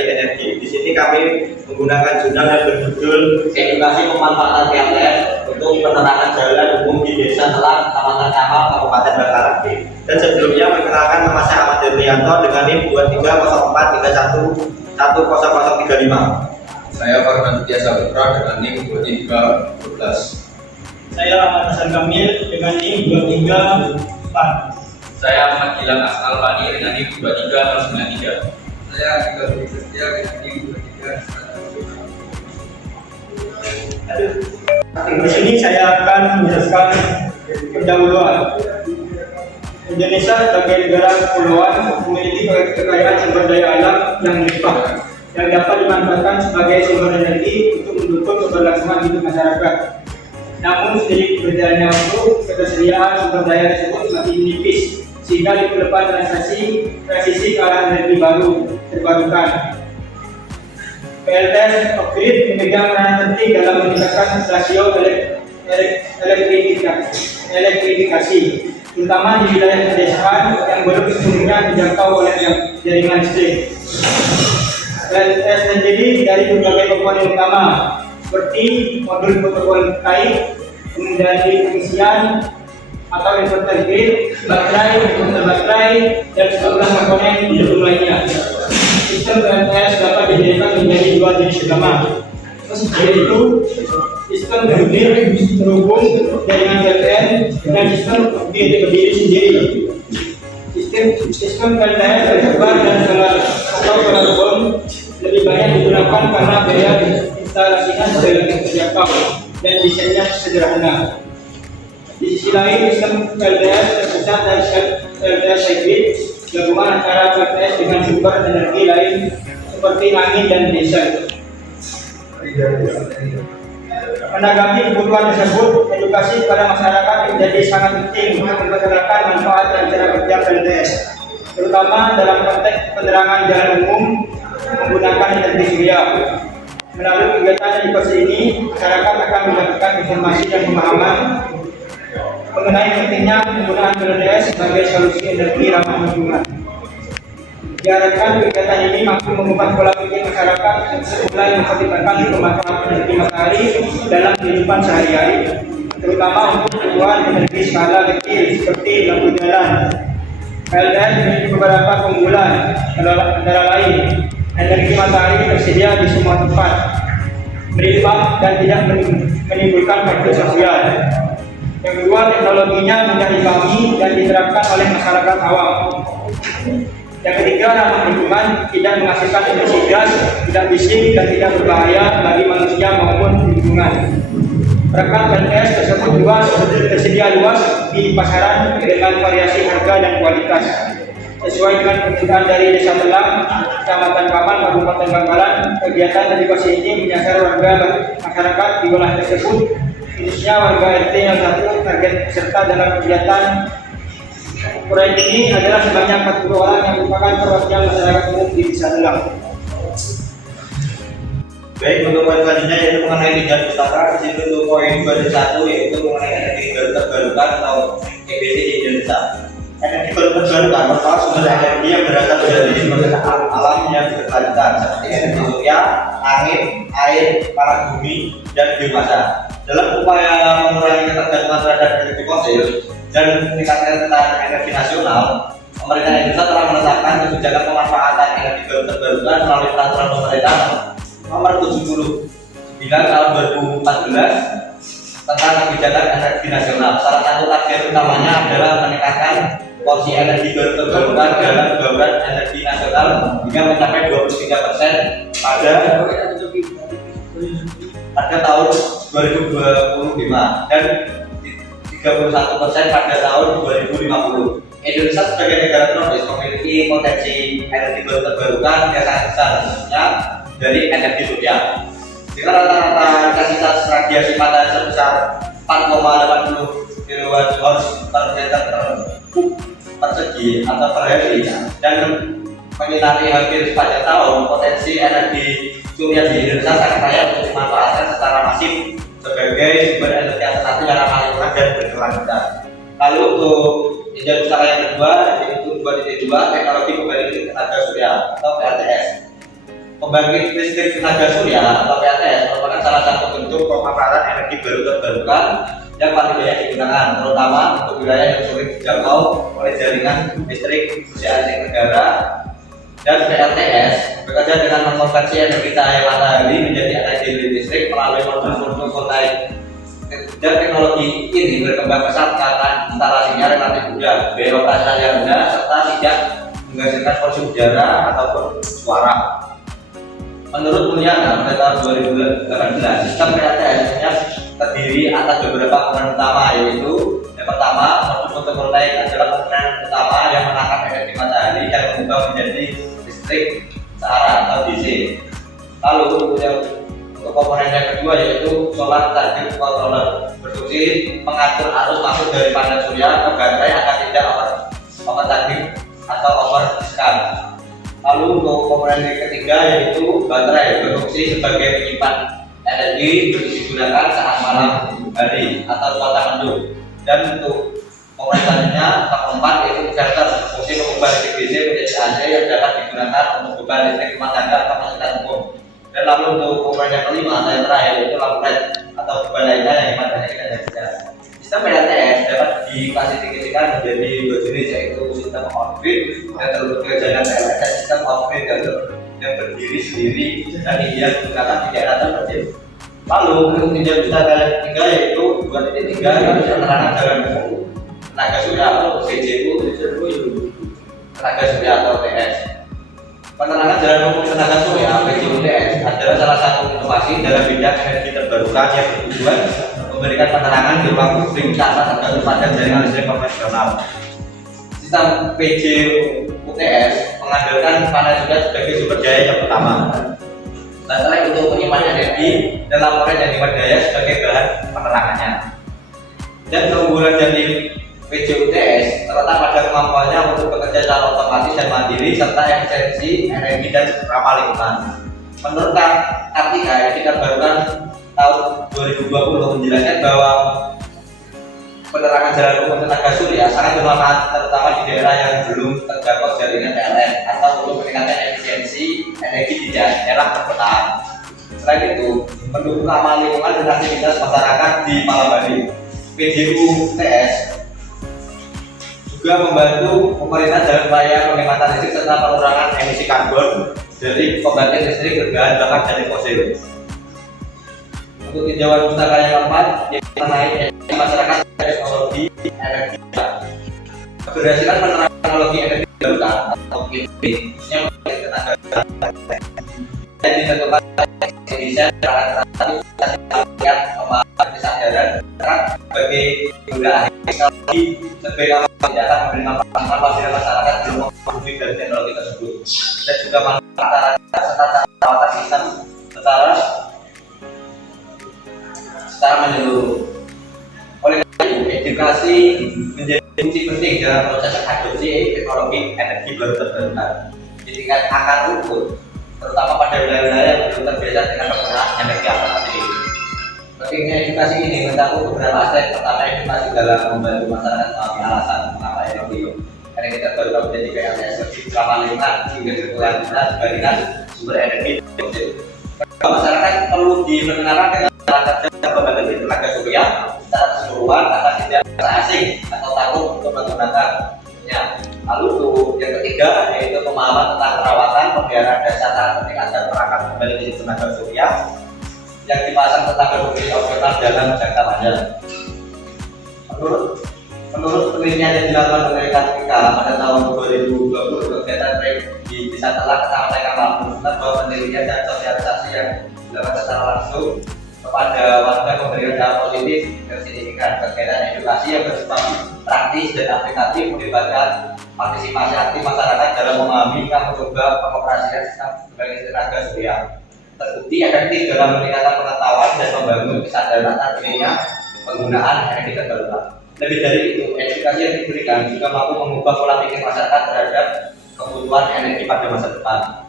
dari energi. Di sini kami menggunakan jurnal yang berjudul Edukasi Pemanfaatan PLTS untuk Penerangan Jalan Umum di Desa Telang, Kecamatan Kamal, Kabupaten Bangkalan. Dan sebelumnya perkenalkan nama saya Ahmad Derlianto dengan NIM 230431010035. Saya Farhan Setia Saputra dengan NIM 2312. Saya Ahmad Hasan Kamil dengan NIM 234. Saya Ahmad Gilang Asal Fani dengan NIM 23093. Saya Ika Budi Setia dengan NIM 23. Di sini saya akan menjelaskan pendahuluan. Indonesia sebagai negara kepulauan memiliki kekayaan sumber daya alam yang melimpah yang dapat dimanfaatkan sebagai sumber energi untuk mendukung keberlangsungan hidup masyarakat. Namun seiring berjalannya waktu, ketersediaan sumber daya tersebut semakin menipis sehingga diperlukan transisi ke arah energi baru terbarukan. PLTS Off-Grid memegang peranan penting dalam meningkatkan rasio elektrifikasi, terutama di wilayah pedesaan yang belum sepenuhnya dijangkau oleh jaringan listrik. PLTS terdiri dari berbagai komponen utama seperti modul fotovoltaik, pengendali pengisian atau inverter grid, baterai, dan sejumlah komponen pendukung lainnya. Sistem PLTS dapat didirikan menjadi dua jenis utama, yaitu sistem berdiri terhubung jaringan PLN dan sistem berdiri sendiri. Sistem PLTS tersebar dan terhubung lebih banyak digunakan karena biaya instalasinya relatif terjangkau dan desainnya sederhana. Di sisi lain, sistem PLTS terpusat dan PLTS hybrid gabungan antara PLTS dengan sumber energi lain seperti angin dan diesel. Menanggapi kebutuhan tersebut, edukasi kepada masyarakat menjadi sangat penting untuk memperkenalkan manfaat dan cara kerja PLTS, terutama dalam konteks penerangan jalan umum menggunakan energi surya. Melalui kegiatan edukasi ini, masyarakat akan mendapatkan informasi dan pemahaman mengenai pentingnya penggunaan PLTS sebagai solusi energi ramah lingkungan. Diharapkan kegiatan ini mampu mengubah pola pikir masyarakat untuk mulai mempertimbangkan pemanfaatan energi matahari dalam kehidupan sehari-hari, terutama untuk kebutuhan energi skala kecil seperti lampu jalan. PLTS memiliki beberapa keunggulan, antara lain energi matahari tersedia di semua tempat, melimpah dan tidak menimbulkan konflik sosial. Yang kedua, teknologinya mudah dipahami dan diterapkan oleh masyarakat awam. Yang ketiga, ramah lingkungan, tidak menghasilkan emisi gas, tidak bising dan tidak berbahaya bagi manusia maupun lingkungan. Perangkat PLTS tersebut tersedia luas di pasaran dengan variasi harga dan kualitas. Sesuai dengan permintaan dari Desa Telang, Kecamatan Kamal, Kabupaten Bangkalan, kegiatan edukasi ini menyasar warga masyarakat di wilayah tersebut, khususnya warga RT yang 1. Target peserta dalam kegiatan proyek ini adalah sebanyak 40 orang yang merupakan perwakilan masyarakat umum di Desa Telang. Baik, untuk poin selanjutnya yaitu mengenai Liga Nusantara. Di situ untuk poin 21 yaitu mengenai energi terbarukan atau EBC di Indonesia. Energi terbarukan merupakan sumber energi yang berasal dari sumber alam yang berkelanjutan seperti energi surya, angin, air, panas bumi, dan biomasa. Dalam upaya mengurangi ketergantungan terhadap energi fosil dan meningkatkan ketahanan energi nasional, pemerintah Indonesia telah menetapkan kebijakan pemanfaatan energi terbarukan melalui peraturan pemerintah nomor 79 tahun 2014 tentang kebijakan energi nasional. Salah satu target utamanya adalah meningkatkan porsi energi terbarukan dalam bauran energi nasional hingga mencapai 23% pada tahun 2025 dan 31% pada tahun 2050. Indonesia sebagai negara tropis memiliki potensi energi terbarukan yang sangat besar, khususnya dari energi surya. Dengan rata-rata intensitas radiasi matahari sebesar 4,80 kWh per meter persegi atau per hari dan menyinari hampir sepanjang tahun, potensi energi surya di Indonesia sangat kaya untuk dimanfaatkan secara masif sebagai sumber energi alternatif yang ramah lingkungan dan berkelanjutan. Lalu untuk jenjang usaha yang kedua yaitu 2.2 teknologi pembangkit tenaga surya atau PLTS. Pembangkit listrik tenaga surya atau PLTS merupakan salah satu bentuk pemaparan energi baru terbarukan yang paling banyak digunakan, terutama untuk wilayah yang sulit dijangkau oleh jaringan listrik asing negara. Dan PLTS bekerja dengan mengkonversi energi cahaya matahari menjadi energi listrik melalui modul fotovoltaik. Dan teknologi ini berkembang pesat karena instalasinya relatif mudah, biaya operasional yang rendah, serta tidak menghasilkan polusi udara ataupun suara. Menurut Mulyana, pada tahun 2018, sistem PLTS terdiri atas beberapa komponen utama, yaitu yang pertama, modul fotovoltaik adalah komponen utama yang menangkap energi matahari dan mengubah menjadi listrik searah atau DC. Lalu untuk komponen yang kedua yaitu solar charging controller, berfungsi mengatur arus masuk dari panel surya ke baterai agar tidak overcharging atau overdischarge. Lalu untuk komponen yang ketiga yaitu baterai, berfungsi sebagai penyimpan energi untuk digunakan saat malam hari atau cuaca mendung. Dan untuk komponen selanjutnya keempat yaitu inverter, berfungsi mengubah listrik DC menjadi AC yang dapat digunakan untuk beban listrik rumah tangga atau fasilitas umum. Dan lalu untuk komponen yang kelima atau yang terakhir yaitu lampu LED atau beban lainnya yang hemat energi dan energi. Sistem PLTS dapat diklasifikasikan menjadi dua jenis, yaitu sistem off-grid dan terbentuk jaringan PLTS dan sistem off-grid yang berdiri sendiri dan ideal digunakan di daerah terpencil. Lalu untuk tinjau kita ketiga yaitu 2.3 yaitu penerangan jalan umum tenaga surya atau CJU, tenaga surya atau TS. Penerangan jalan umum tenaga surya (PJUTS) adalah salah satu inovasi dalam bidang energi terbarukan yang bertujuan memberikan penerangan di ruang publik tanpa tergantung pada jaringan listrik konvensional. Sistem PJUTS mengandalkan panel surya sebagai sumber daya yang utama. Baterai untuk menyimpan energi dan lampu LED yang hemat daya sebagai bahan penerangannya. Dan keunggulan dari PJUTS terletak pada kemampuannya untuk bekerja secara otomatis dan mandiri serta efisiensi energi dan ramah lingkungan. Menurut Kartika yang diterbarukan tahun 2020 menjelaskan bahwa penerangan jalan umum tenaga surya sangat bermanfaat terutama di daerah yang belum terjangkau jaringan PLN atau untuk meningkatkan efisiensi energi di daerah perkotaan. Selain itu, mendukung ramah lingkungan dan aktivitas masyarakat di malam hari. PJUTS juga membantu pemerintah dalam upaya penghematan listrik serta pengurangan emisi karbon dari pembangkit listrik berbahan bakar dari fosil. Untuk tinjauan pustaka yang keempat yaitu mengenai masyarakat teknologi energi. Keberhasilan menerapkan teknologi energi terbarukan atau PET khususnya bagi tenaga dan ditentukan Indonesia yang memahami kesadaran sebagai penggunaan teknologi sebagai tindakan memberi manfaat pada masyarakat belum memahami dari teknologi tersebut dan juga manfaat serta perawatan sistem secara menyeluruh. Oleh karena itu, edukasi menjadi kunci penting dalam proses adopsi teknologi energi baru terbarukan di tingkat akar rumput, terutama pada wilayah-wilayah yang belum terbiasa dengan penggunaan energi alternatif. Pentingnya edukasi ini mencakup beberapa aspek. Pertama, edukasi dalam membantu masyarakat memahami alasan mengapa energi terbarukan menjadi PLTS lebih ramah lingkungan hingga berkelanjutan dibandingkan sumber energi fosil. Masyarakat perlu diperkenalkan dengan cara kerja pembangkit tenaga surya secara keseluruhan agar tidak asing atau takut untuk menggunakannya. Lalu yang ketiga yaitu pemahaman tentang perawatan, pemeliharaan dan cara peningkatan perangkat pembangkit tenaga surya yang dipasang tetangga mobil opsional dalam jangka panjang. Menurut penelitian yang dilakukan oleh Kartika pada tahun 2020, kegiatan di Desa Telak Kecamatan Kampung bahwa penelitian dan sosialisasi yang dilakukan secara langsung kepada warga memberikan dampak positif dan signifikan. Kegiatan edukasi yang bersifat praktis dan aplikatif melibatkan partisipasi aktif masyarakat dalam memahami dan mencoba pengoperasian sistem pembangkit tenaga surya. Terbukti efektif dalam meningkatkan pengetahuan dan membangun kesadaran adanya penggunaan energi terbarukan. Lebih dari itu, edukasi yang diberikan juga mampu mengubah pola pikir masyarakat terhadap kebutuhan energi pada masa depan.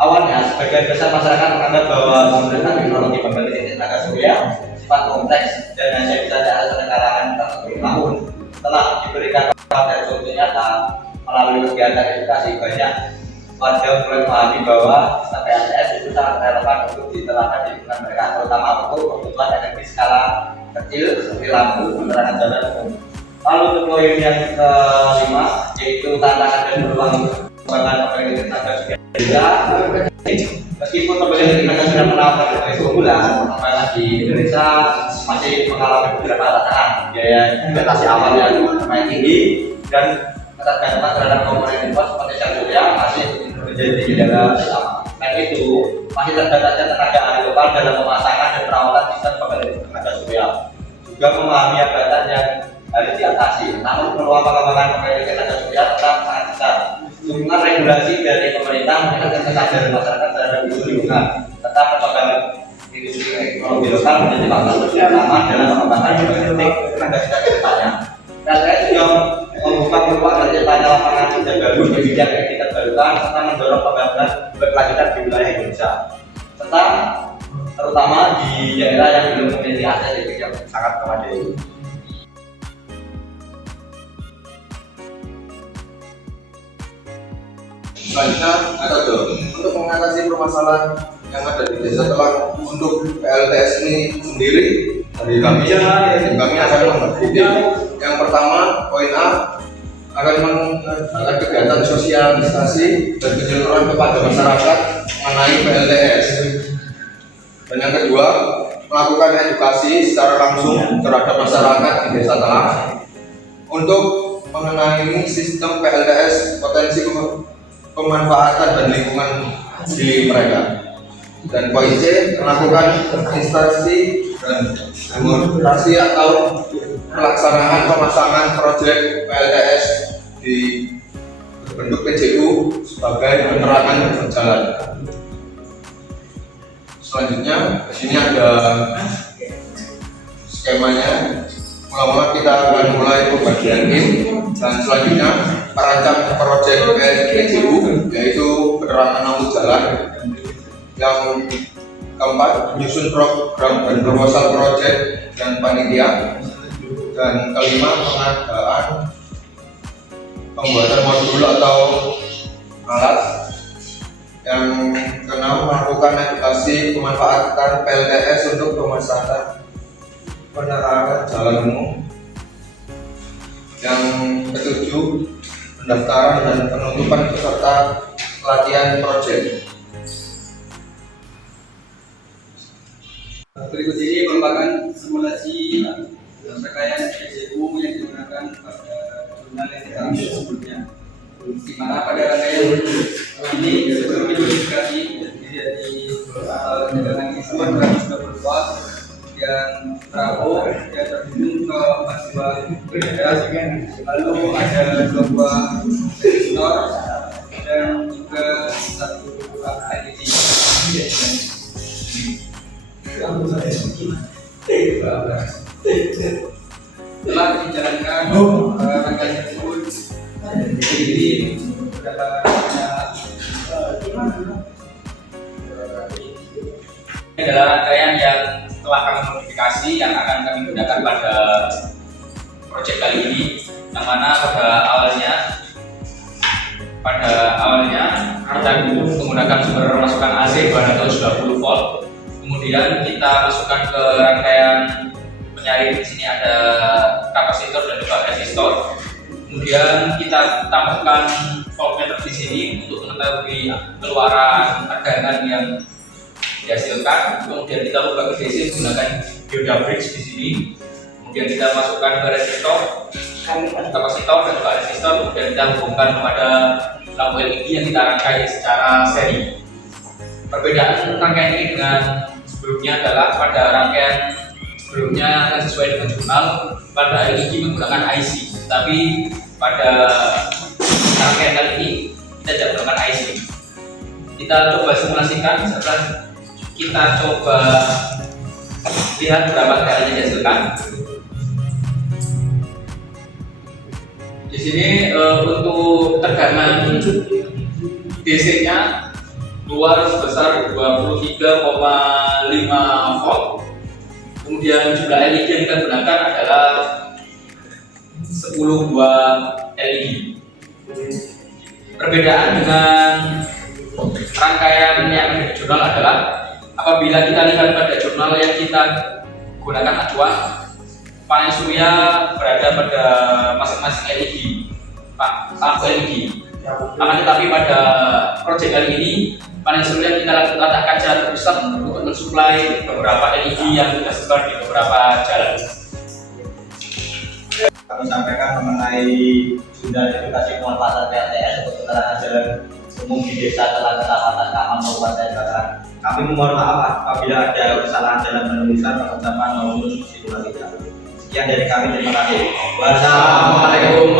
Awalnya, sebagian besar masyarakat menganggap bahwa penggunaan teknologi pembangkit tenaga surya sifat kompleks dan hanya bisa diakses oleh kalangan tertentu. Namun, setelah diberikan dan solusi nyata melalui kegiatan edukasi, banyak warga mulai memahami bahwa sistem PLTS itu sangat relevan untuk diterapkan di lingkungan mereka, terutama untuk kebutuhan energi skala kecil seperti lampu, penerangan jalan umum. Lalu untuk poin yang kelima, yaitu tantangan dan peluang pengembangan pembangkit tenaga surya. Meskipun pembangkit tenaga surya menawarkan berbagai keunggulan, pengembangan di Indonesia masih mengalami beberapa tantangan. Biaya investasi awal yang lumayan tinggi dan ketergantungan terhadap komponen impor seperti sel surya masih menjadi kendala utama. Dan itu masih terbatasnya tenaga ahli lokal dalam pemasangan dan perawatan sistem pembangkit tenaga surya. Juga memahami hambatan yang harus diatasi. Namun peluang pengembangan pembangkit tenaga surya tetap sangat besar. Dukungan regulasi dari pemerintah meningkatkan kesadaran masyarakat terhadap isu lingkungan. Tetap perkembangan industri ekonomi lokal menjadi faktor utama dalam pengembangan pembangkit tenaga surya ke depannya. PLTS juga membuka peluang terciptanya lapangan kerja baru di bidang energi terbarukan serta mendorong pembangunan berkelanjutan di wilayah Indonesia. Serta terutama di daerah yang belum memiliki akses listrik yang sangat memadai. Selanjutnya metode untuk mengatasi permasalahan yang ada di desa telah untuk PLTS ini sendiri dari kami akan membagi. Yang pertama, poin A akan mengadakan kegiatan sosialisasi dan penyuluhan kepada masyarakat mengenai PLTS. Dan yang kedua, melakukan edukasi secara langsung terhadap masyarakat di desa telah untuk mengenai sistem PLTS, potensi pemanfaatan dan lingkungan di mereka. Dan poin C, melakukan administrasi dan demonstrasi atau pelaksanaan pemasangan proyek PLTS di bentuk PJU sebagai penerangan berjalan. Selanjutnya, di sini ada skemanya. Mula-mula kita akan mulai pembagian tim, dan selanjutnya perancang proyek PJU yaitu penerangan lampu jalan. Yang keempat, menyusun program dan proposal proyek dan panitia. Dan kelima, pengadaan pembuatan modul atau alat. Yang keenam, melakukan edukasi pemanfaatan PLTS untuk pemasangan penerangan jalan umum. Yang ketujuh, pendaftaran dan penutupan peserta pelatihan proyek. Berikut ini merupakan simulasi rangkaian PJU yang digunakan pada jurnal yang kita ambil sebelumnya. Di mana pada rangkaian ini sebelum dimodifikasi dari jalan ini semua sudah berluas yang bravo yang terhubung ke sebuah berbeda, lalu ada dua buah sensor dan juga satu LED. Setelah dijalankan rangkaian tersebut, jadi Ini adalah rangkaian yang telah kami modifikasi yang akan kami gunakan pada proyek kali ini, yang mana pada awalnya kita menggunakan sumber masukan AC 220 volt. Kemudian kita masukkan ke rangkaian penyaring. Di sini ada kapasitor dan juga resistor. Kemudian kita tambahkan voltmeter di sini untuk mengetahui keluaran tegangan yang dihasilkan. Kemudian kita ubah ke DC menggunakan dioda bridge di sini. Kemudian kita masukkan ke resistor, kapasitor dan juga resistor. Kemudian kita hubungkan kepada lampu LED yang kita rangkai secara seri. Perbedaan rangkaian ini dengan sebelumnya adalah pada rangkaian sebelumnya yang sesuai dengan jurnal, pada LED menggunakan IC, tapi pada rangkaian kali ini kita tidak menggunakan IC. Kita coba simulasikan serta kita coba lihat berapa tegangan yang dihasilkan. Di sini untuk tegangan DC-nya keluar sebesar 23,5 volt. Kemudian jumlah LED yang kita gunakan adalah 10 buah LED. Perbedaan dengan rangkaian yang ada di jurnal adalah apabila kita lihat pada jurnal yang kita gunakan acuan, panel surya berada pada masing-masing LED, lampu LED. Akan tetapi pada proyek kali ini panel surya kita letakkan secara terpusat untuk mensuplai beberapa LED yang sudah sebar di beberapa jalan. Kami sampaikan mengenai sudah edukasi pemanfaatan PLTS untuk penerangan jalan umum di desa Telah Kecamatan Kamang Kabupaten Batang. Kami mohon maaf apabila ada kesalahan dalam penulisan, pengucapan maupun substitusi. Sekian dari kami, terima kasih. Wassalamualaikum